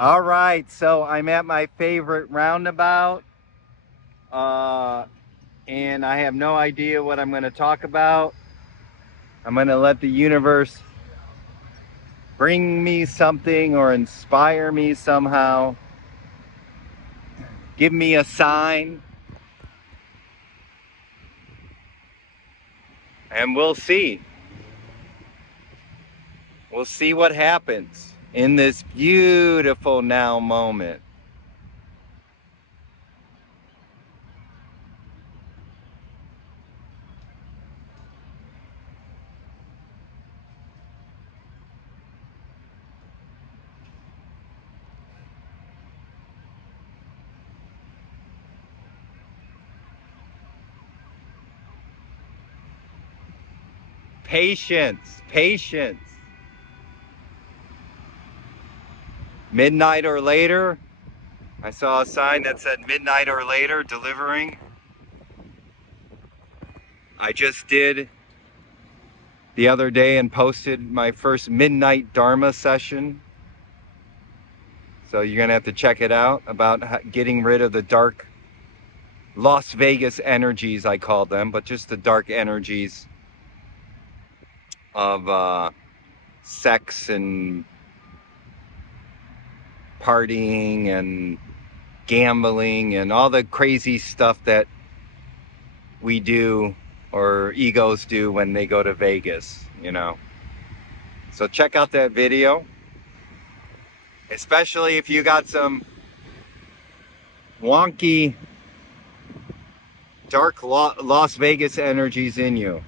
All right, so I'm at my favorite roundabout, uh, and I have no idea what I'm going to talk about. I'm going to let the universe bring me something or inspire me somehow, give me a sign, and we'll see. We'll see what happens in this beautiful now moment. Patience, patience. Midnight or later. I saw a sign that said midnight or later delivering. I just did the other day and posted my first midnight Dharma session. So you're going to have to check it out about getting rid of the dark Las Vegas energies, I call them, but just the dark energies of sex and partying and gambling and all the crazy stuff that we do or egos do when they go to Vegas, you know. So check out that video, especially if you got some wonky dark Las Vegas energies in you.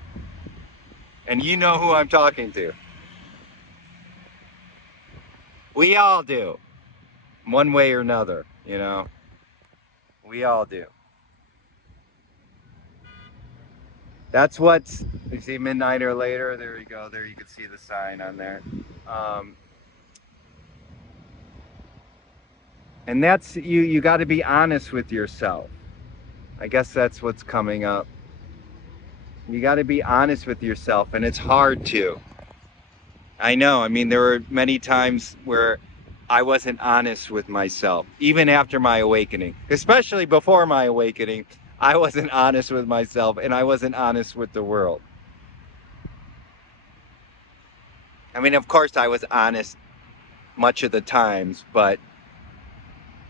And you know who I'm talking to. We all do, one way or another, you know. We all do. That's what's, you see midnight or later, there you go. There you can see the sign on there. Um, and that's, you got to be honest with yourself. I guess that's what's coming up. You got to be honest with yourself, and it's hard to. I know. I mean, there were many times where I wasn't honest with myself, even after my awakening, especially before my awakening. I wasn't honest with myself, and I wasn't honest with the world. I mean, of course, I was honest much of the times, but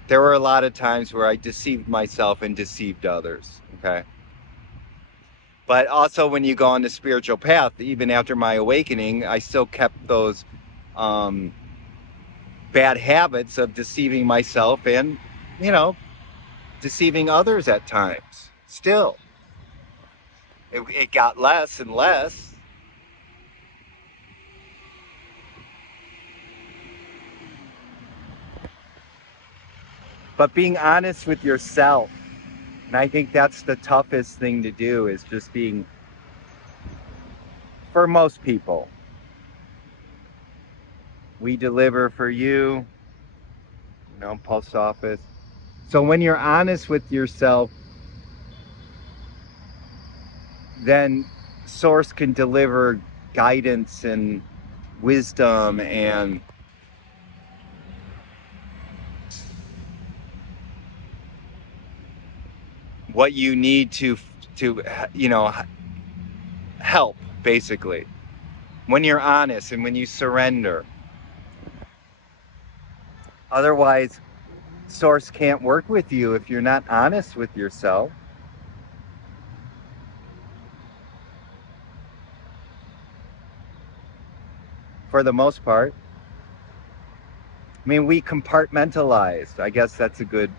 there were a lot of times where I deceived myself and deceived others. Okay. But also, when you go on the spiritual path, even after my awakening, I still kept those um, bad habits of deceiving myself and, you know, deceiving others at times. Still, it got less and less. But being honest with yourself, and I think that's the toughest thing to do, is just being, for most people, we deliver for you, post office. So when you're honest with yourself, then source can deliver guidance and wisdom and what you need to help, basically, when you're honest and when you surrender. Otherwise, source can't work with you if you're not honest with yourself, for the most part. I mean, we compartmentalized. I guess that's a good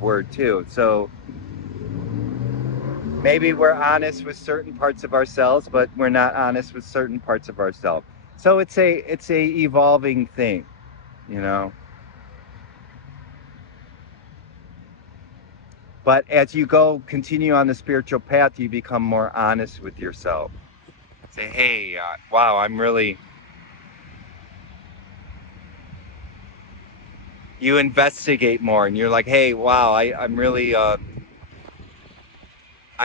word too. So maybe we're honest with certain parts of ourselves, but we're not honest with certain parts of ourselves. So it's a evolving thing, you know. But as you continue on the spiritual path, you become more honest with yourself. Say, hey, wow, you investigate more and you're like, hey, wow, I'm really, I'm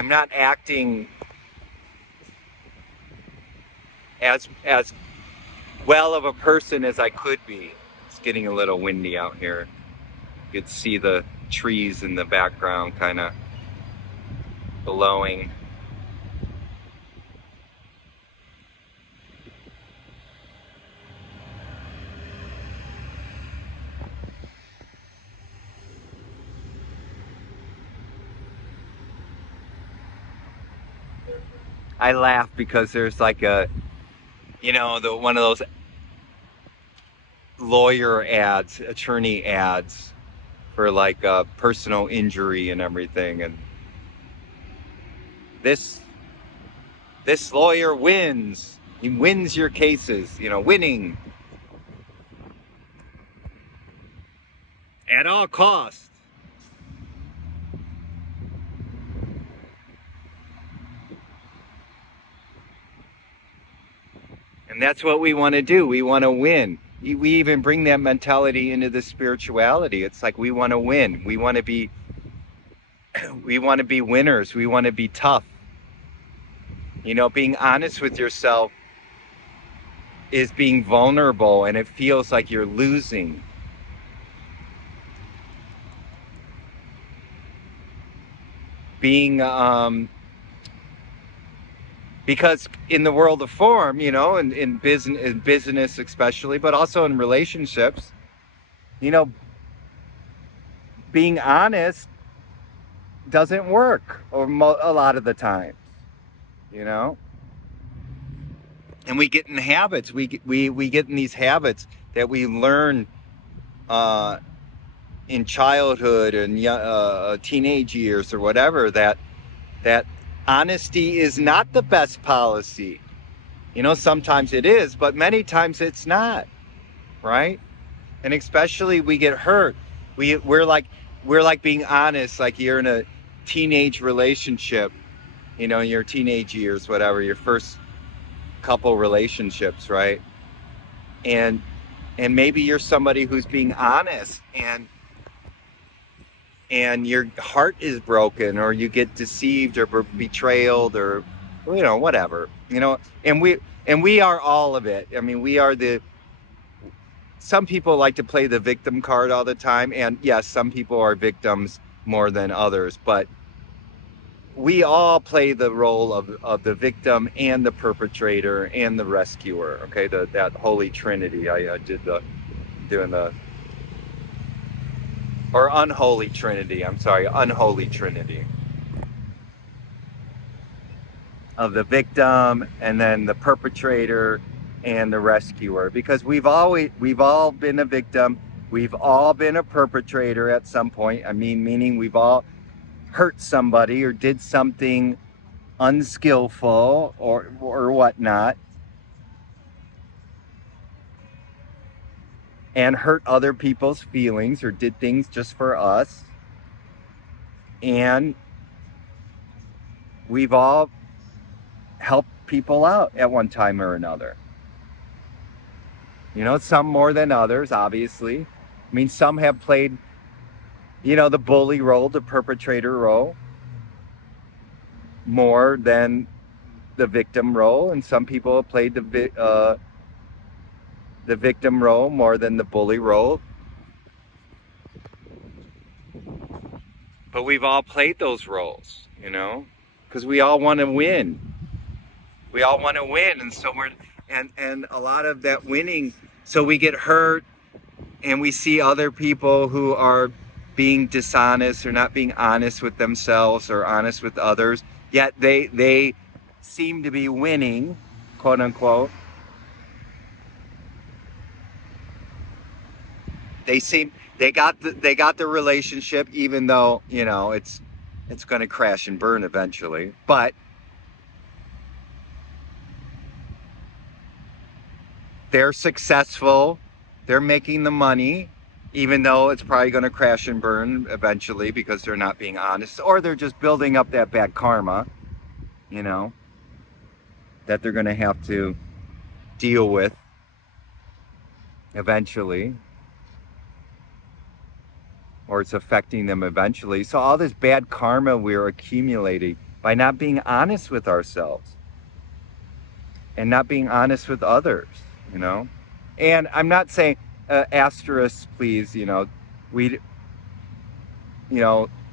not acting as well of a person as I could be. getting a little windy out here. You could see the trees in the background kind of blowing. I laugh because there's like a, one of those lawyer ads, attorney ads for like personal injury and everything, and this lawyer wins. He wins your cases, winning at all costs. And that's what we want to do. We want to win. We even bring that mentality into the spirituality. It's like we want to win. We want to be winners. We want to be tough. Being honest with yourself is being vulnerable, and it feels like you're losing. Being because in the world of form, in business especially, but also in relationships, being honest doesn't work a lot of the times, and we get in habits. We get in these habits that we learn in childhood and teenage years or whatever, that honesty is not the best policy. Sometimes it is, but many times it's not, right? And especially we get hurt. We're like being honest, like you're in a teenage relationship, in your teenage years, whatever, your first couple relationships, right? And maybe you're somebody who's being honest, and your heart is broken, or you get deceived or betrayed, or whatever, and we are all of it. I mean, we are some people like to play the victim card all the time, and yes, some people are victims more than others, but we all play the role of the victim and the perpetrator and the rescuer. Okay, that holy trinity. I did doing the or unholy trinity. I'm sorry, unholy trinity of the victim, and then the perpetrator and the rescuer, because we've all been a victim, we've all been a perpetrator at some point. I mean, meaning we've all hurt somebody or did something unskillful or whatnot, and hurt other people's feelings or did things just for us. And we've all helped people out at one time or another. Some more than others, obviously. I mean, some have played, the bully role, the perpetrator role, more than the victim role, and some people have played the victim role more than the bully role. But we've all played those roles, because we all want to win. We all want to win, and so and a lot of that winning. So we get hurt, and we see other people who are being dishonest or not being honest with themselves or honest with others, yet they seem to be winning, quote unquote. They got the relationship, even though it's going to crash and burn eventually, but they're successful, they're making the money, even though it's probably going to crash and burn eventually because they're not being honest, or they're just building up that bad karma, that they're going to have to deal with eventually, or it's affecting them eventually. So all this bad karma we're accumulating by not being honest with ourselves and not being honest with others, And I'm not saying asterisk, please. We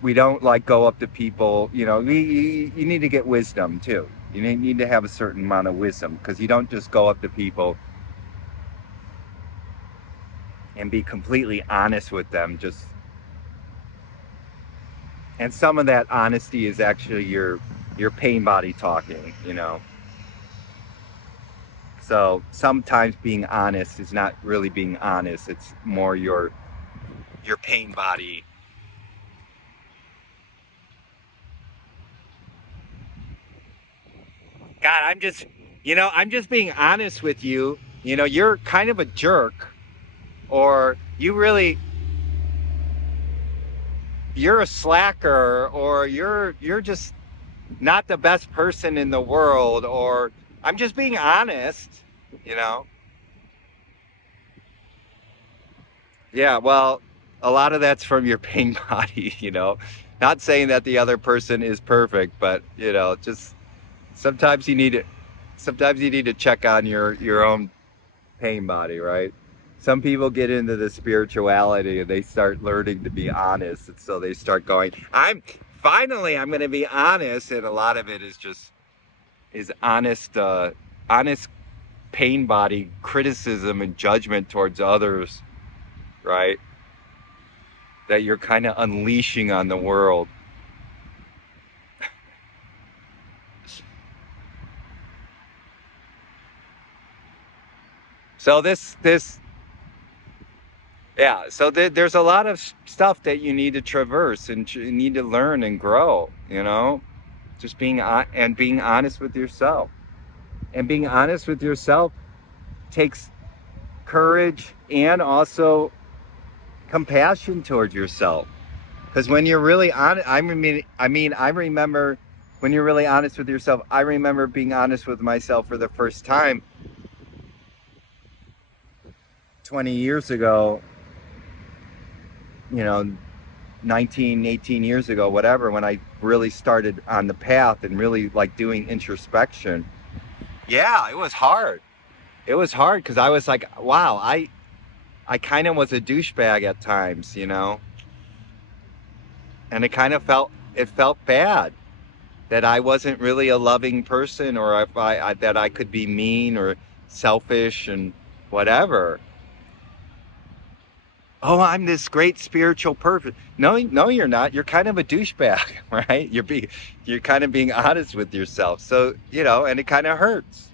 we don't like go up to people. You need to get wisdom too. You need to have a certain amount of wisdom, because you don't just go up to people and be completely honest with them. And some of that honesty is actually your pain body talking. So sometimes being honest is not really being honest. It's more your pain body. God, I'm just being honest with you. You're kind of a jerk, or you're a slacker, or you're just not the best person in the world, or I'm just being honest, you know. Yeah, well, a lot of that's from your pain body. Not saying that the other person is perfect, but just sometimes you need to sometimes you need to check on your own pain body, right? Some people get into the spirituality and they start learning to be honest, and so they start going, I'm going to be honest, and a lot of it is honest pain body criticism and judgment towards others, right? That you're kind of unleashing on the world. So this yeah, so there's a lot of stuff that you need to traverse and you need to learn and grow. Just being honest with yourself. And being honest with yourself takes courage and also compassion towards yourself. Because when you're really honest, I remember when you're really honest with yourself. I remember being honest with myself for the first time 20 years ago, you know, 19, 18 years ago, whatever, when I really started on the path and really like doing introspection. Yeah, it was hard. It was hard because I was like, wow, I kind of was a douchebag at times. And it felt bad that I wasn't really a loving person, or if that I could be mean or selfish and whatever. Oh, I'm this great spiritual person. No, no, you're not. You're kind of a douchebag, right? You're kind of being honest with yourself. So, and it kind of hurts,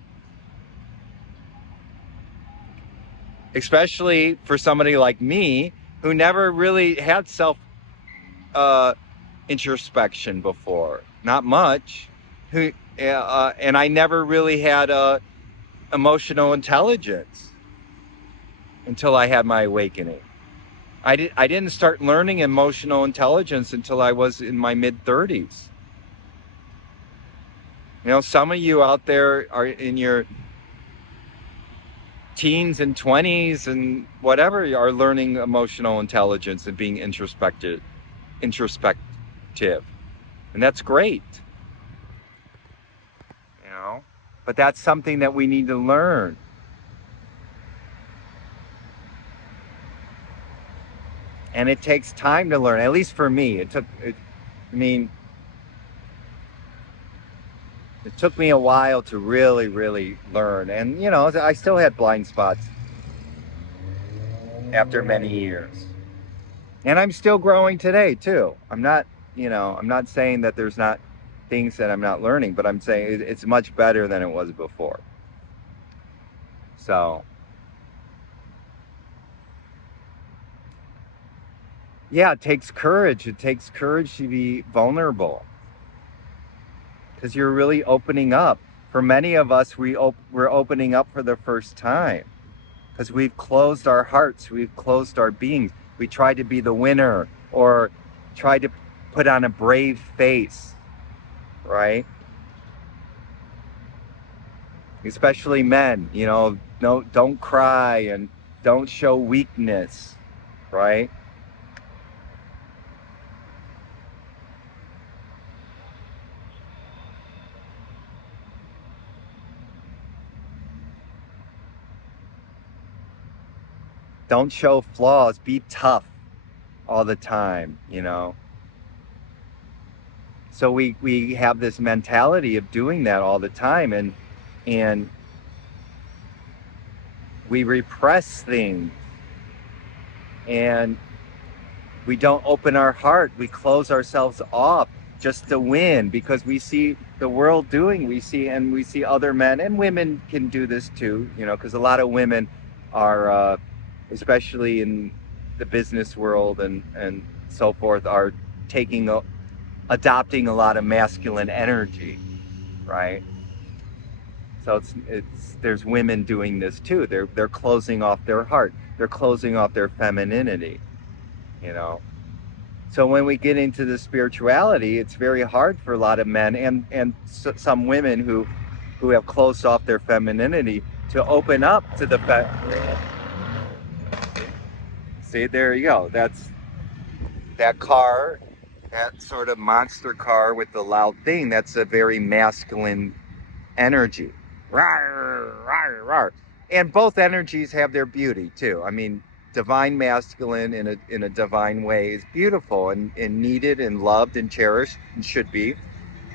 especially for somebody like me who never really had self uh, introspection before. Not much. Who and I never really had emotional intelligence until I had my awakening. I didn't start learning emotional intelligence until I was in my mid 30s. Some of you out there are in your teens and 20s and whatever are learning emotional intelligence and being introspective. And that's great. you know but that's something that we need to learn. And it takes time to learn. At least for me, I mean, it took me a while to really, really learn. And I still had blind spots after many years. And I'm still growing today too. I'm not saying that there's not things that I'm not learning, but I'm saying it's much better than it was before. So, yeah, it takes courage. It takes courage to be vulnerable, because you're really opening up. For many of us, we're opening up for the first time, because we've closed our hearts, we've closed our beings. We tried to be the winner, or tried to put on a brave face, right? Especially men, no, don't cry and don't show weakness, right? Don't show flaws. Be tough all the time, you know. So we have this mentality of doing that all the time, and we repress things, and we don't open our heart. We close ourselves off just to win because we see the world doing. We see other men and women can do this too, you know, because a lot of women are, especially in the business world and so forth, are adopting a lot of masculine energy, right? So it's there's women doing this too. They're closing off their heart. They're closing off their femininity, you know. So when we get into the spirituality, it's very hard for a lot of men and some women who have closed off their femininity to open up to the See, there you go. That's that car, that sort of monster car with the loud thing. That's a very masculine energy. Rawr, rawr, rawr. And both energies have their beauty too. I mean, divine masculine in a divine way is beautiful and needed and loved and cherished and should be.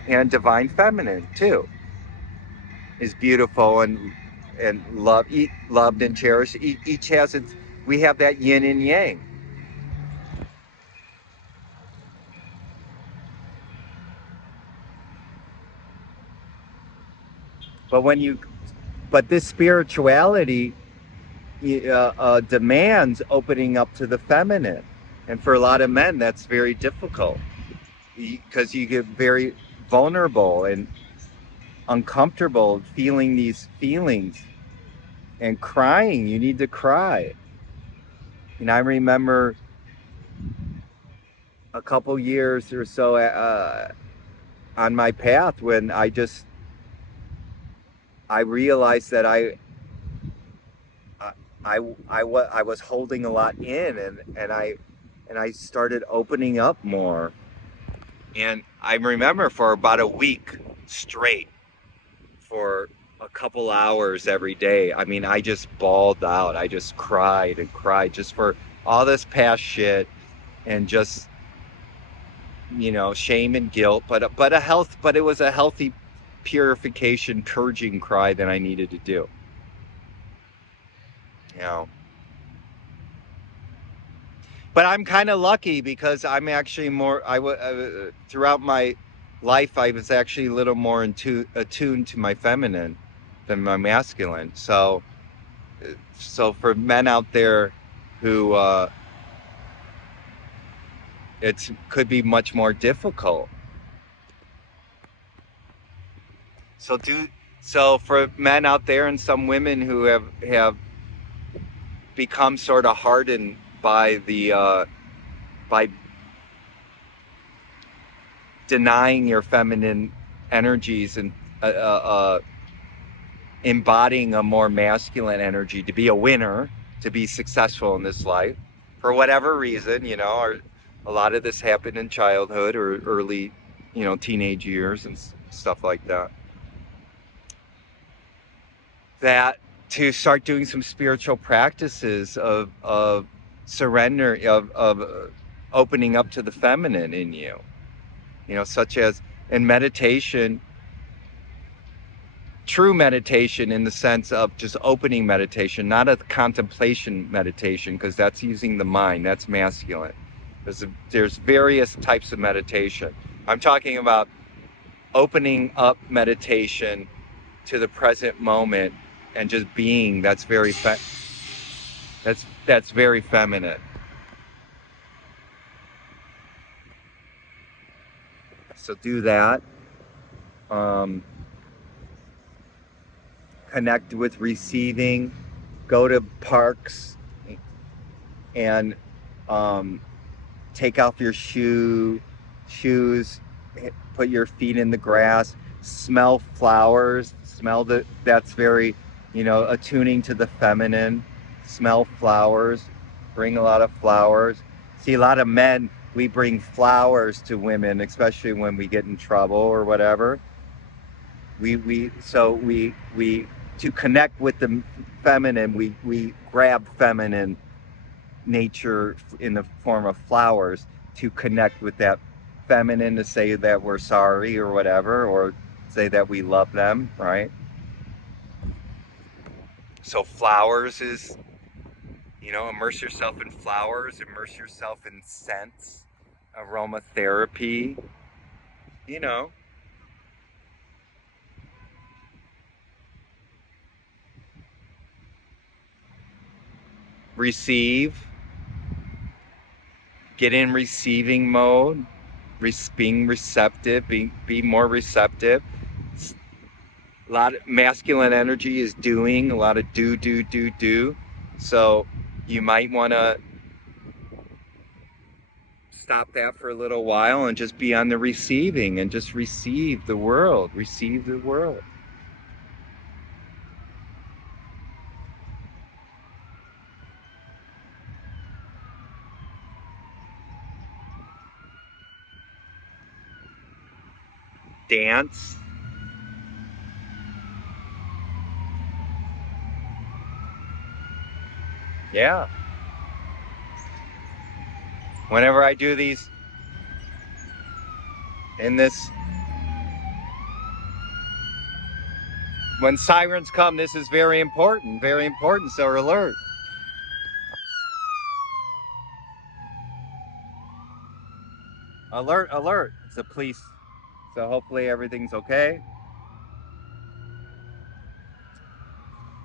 And divine feminine too is beautiful and loved and cherished. Each has its. We have that yin and yang. But but this spirituality demands opening up to the feminine, and for a lot of men, that's very difficult because you get very vulnerable and uncomfortable feeling these feelings and crying. You need to cry. And I remember a couple years or so on my path when I realized that I was holding a lot in, and I started opening up more. And I remember for about a week straight, for a couple hours every day, I mean, I just bawled out. I just cried and cried just for all this past shit and just, you know, shame and guilt, but it was a healthy purification, purging cry that I needed to do. You know. But I'm kind of lucky because I'm actually throughout my life I was actually a little more attuned to my feminine than my masculine. So for men out there who it could be much more difficult. So for men out there and some women who have become sort of hardened by by denying your feminine energies and embodying a more masculine energy to be a winner, to be successful in this life, for whatever reason, you know, or a lot of this happened in childhood or early, you know, teenage years and stuff like that. That to start doing some spiritual practices of surrender, of opening up to the feminine in you, you know, such as in meditation, true meditation in the sense of just opening meditation, not a contemplation meditation, because that's using the mind, that's masculine. There's various types of meditation. I'm talking about opening up meditation to the present moment and just being. That's very that's very feminine. So do that. Connect with receiving. Go to parks and take off your shoes. Put your feet in the grass. Smell flowers. That's very, you know, attuning to the feminine. Smell flowers. Bring a lot of flowers. See, a lot of men, we bring flowers to women, especially when we get in trouble or whatever. We to connect with the feminine, we grab feminine nature in the form of flowers to connect with that feminine, to say that we're sorry or whatever, or say that we love them, right? So flowers is, immerse yourself in flowers, immerse yourself in scents, aromatherapy, you know, receive, get in receiving mode, being receptive, be more receptive. A lot of masculine energy is doing, a lot of do. So you might want to stop that for a little while and just be on the receiving and just receive the world, receive the world. Dance. Yeah. Whenever I do these in this, when sirens come, this is very important, very important. So alert. Alert, alert. It's the police. So hopefully everything's okay.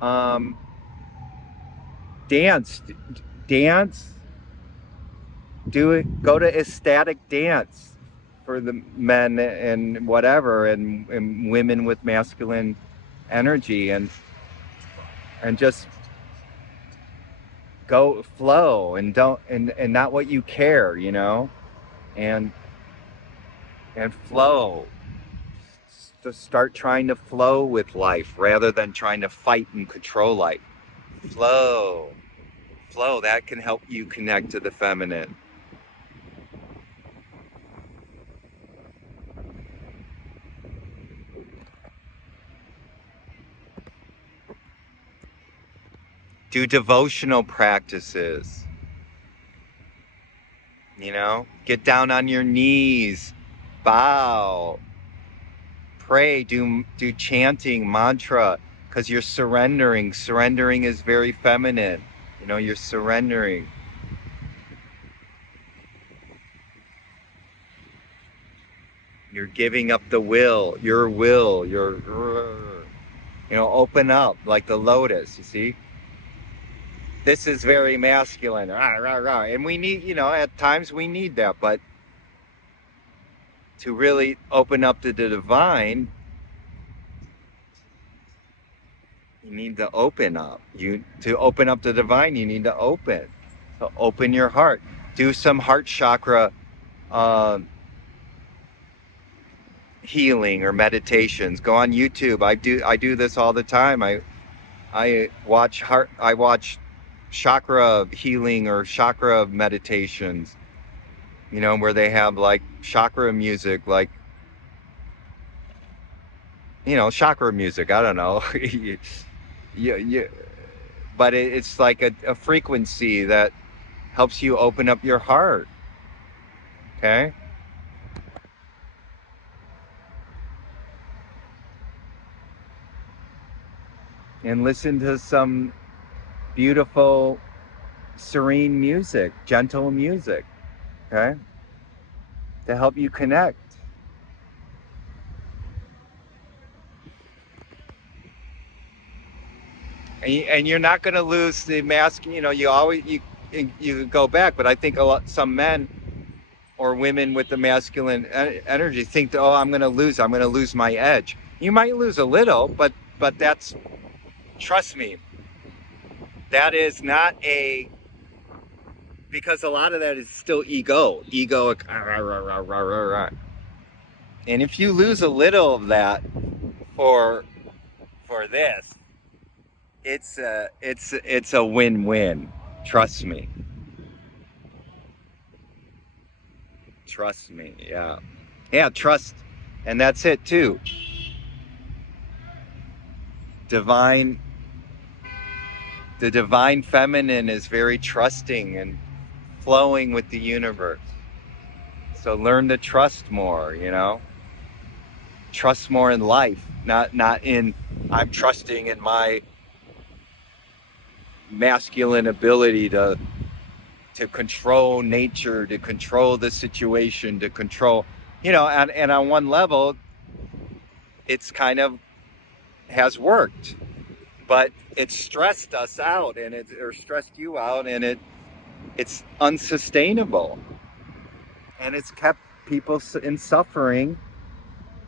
Um, dance, dance, do it, go to ecstatic dance for the men and whatever, and women with masculine energy, and just go flow and don't and not what you care, and flow. To start trying to flow with life rather than trying to fight and control life. Flow. Flow, that can help you connect to the feminine. Do devotional practices. Get down on your knees, bow, pray, do chanting, mantra, because you're surrendering. Surrendering is very feminine. You're surrendering. You're giving up the will, your open up like the lotus, you see? This is very masculine. Rah, rah, rah. And we need, at times we need that, but to really open up to the divine, you need to open up. To open up the divine, you need to open. So open your heart. Do some heart chakra uh, healing or meditations. Go on YouTube. I do this all the time. I watch chakra healing or chakra meditations, where they have like chakra music, like, chakra music. I don't know. you, but it's like a frequency that helps you open up your heart. Okay. And listen to some beautiful, serene music, gentle music. Okay. To help you connect. And you're not going to lose the mask. You always you go back, but I think some men or women with the masculine energy think, oh, I'm going to lose my edge. You might lose a little, but that's, trust me, that is not because a lot of that is still ego. And if you lose a little of that for this, it's a win-win. Trust me. Trust me. Yeah. Yeah, trust. And that's it too. Divine The divine feminine is very trusting and flowing with the universe. So learn to trust more, you know? Trust more in life, not in I'm trusting in my masculine ability to control nature, to control the situation, to control, you know, and on one level, it's kind of has worked, but it's stressed us out and or stressed you out, and it's unsustainable, and it's kept people in suffering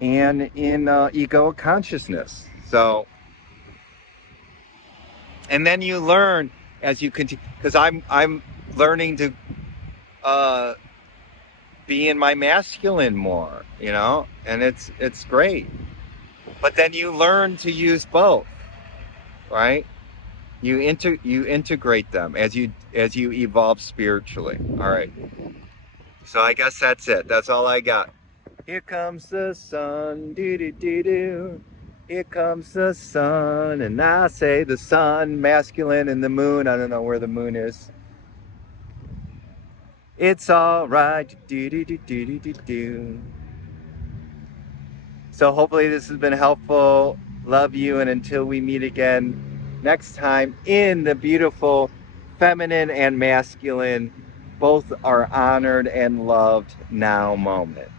and in ego consciousness. So, and then you learn as you continue, because I'm learning to uh, be in my masculine more, you know, and it's great. But then you learn to use both, right? You integrate them as you evolve spiritually. All right. So I guess that's it. That's all I got. Here comes the sun, doo doo doo doo. Here comes the sun, and I say the sun, masculine, and the moon. I don't know where the moon is. It's all right. Do do do do do do do. So hopefully this has been helpful. Love you, and until we meet again next time in the beautiful feminine and masculine, both are honored and loved now moment.